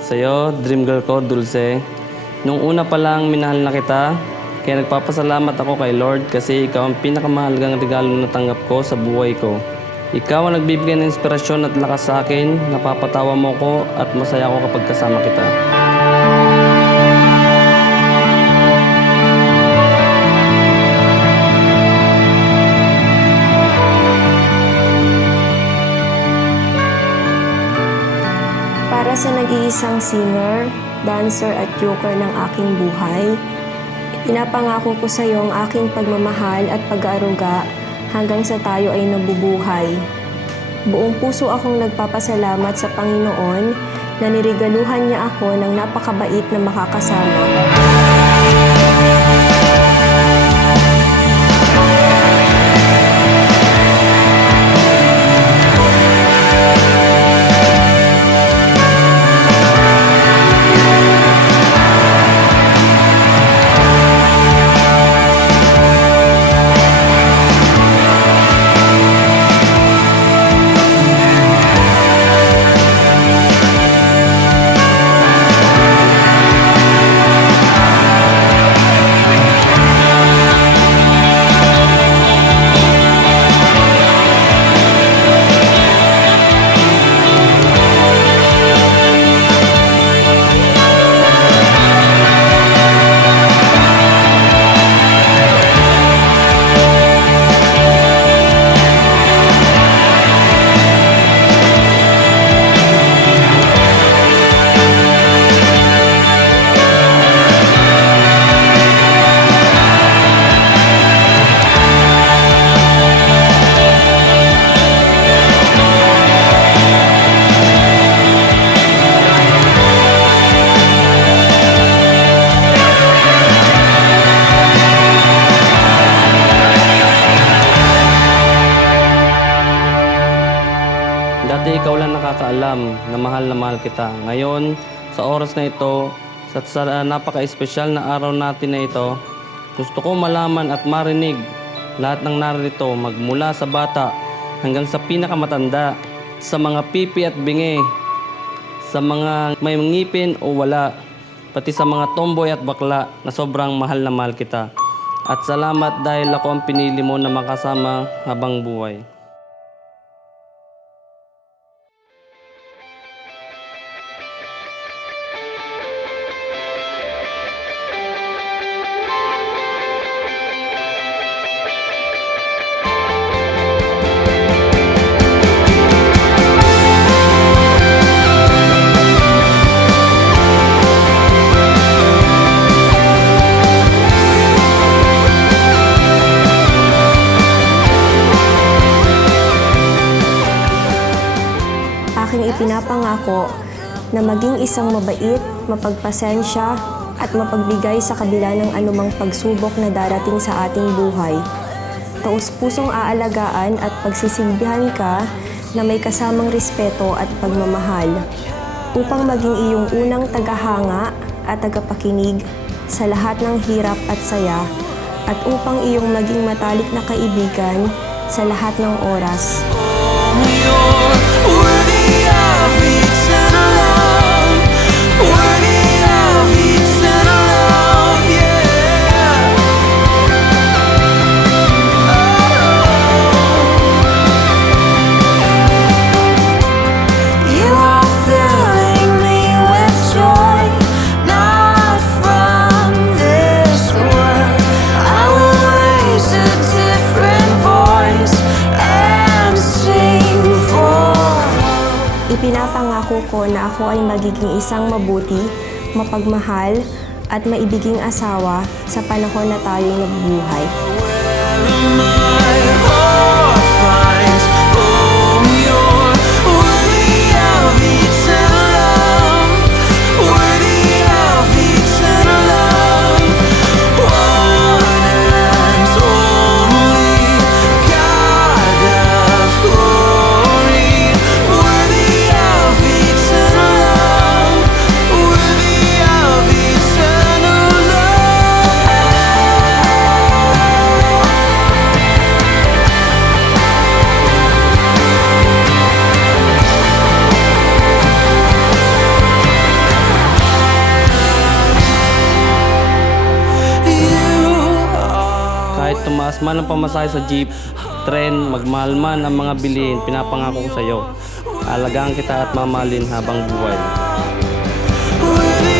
Sa'yo, dream girl ko, Dulce. Nung una pa lang minahal na kita, kaya nagpapasalamat ako kay Lord kasi ikaw ang pinakamahalagang regalo na natanggap ko sa buhay ko. Ikaw ang nagbibigay ng inspirasyon at lakas sa akin, napapatawa mo ko at masaya ako kapag kasama kita. Para sa nag-iisang singer, dancer at joker ng aking buhay, pinapangako ko sa iyo ang aking pagmamahal at pag-aaruga hanggang sa tayo ay nabubuhay. Buong puso akong nagpapasalamat sa Panginoon na nirigaluhan niya ako ng napakabait na makakasama. Dati ikaw lang nakakaalam na mahal kita. Ngayon, sa oras na ito, sa napaka-espesyal na araw natin na ito, gusto ko malaman at marinig lahat ng narito magmula sa bata hanggang sa pinakamatanda, sa mga pipi at bingi, sa mga may ngipin o wala, pati sa mga tomboy at bakla na sobrang mahal na mahal kita. At salamat dahil ako ang pinili mo na makasama habang buhay. Aking ipinapangako na maging isang mabait, mapagpasensya at mapagbigay sa kabila ng anumang pagsubok na darating sa ating buhay. Taus-pusong aalagaan at pagsisilbihan ka na may kasamang respeto at pagmamahal upang maging iyong unang tagahanga at tagapakinig sa lahat ng hirap at saya at upang iyong maging matalik na kaibigan sa lahat ng oras. Ipinapangako ko na ako ay magiging isang mabuti, mapagmahal at maibiging asawa sa panahon na tayo'y nabubuhay. mataas man ang pamasahe sa jeep, tren, magmahal man ang mga bilihin, pinapangako ko sa iyo. Alagaan kita at mamahalin habang buhay. With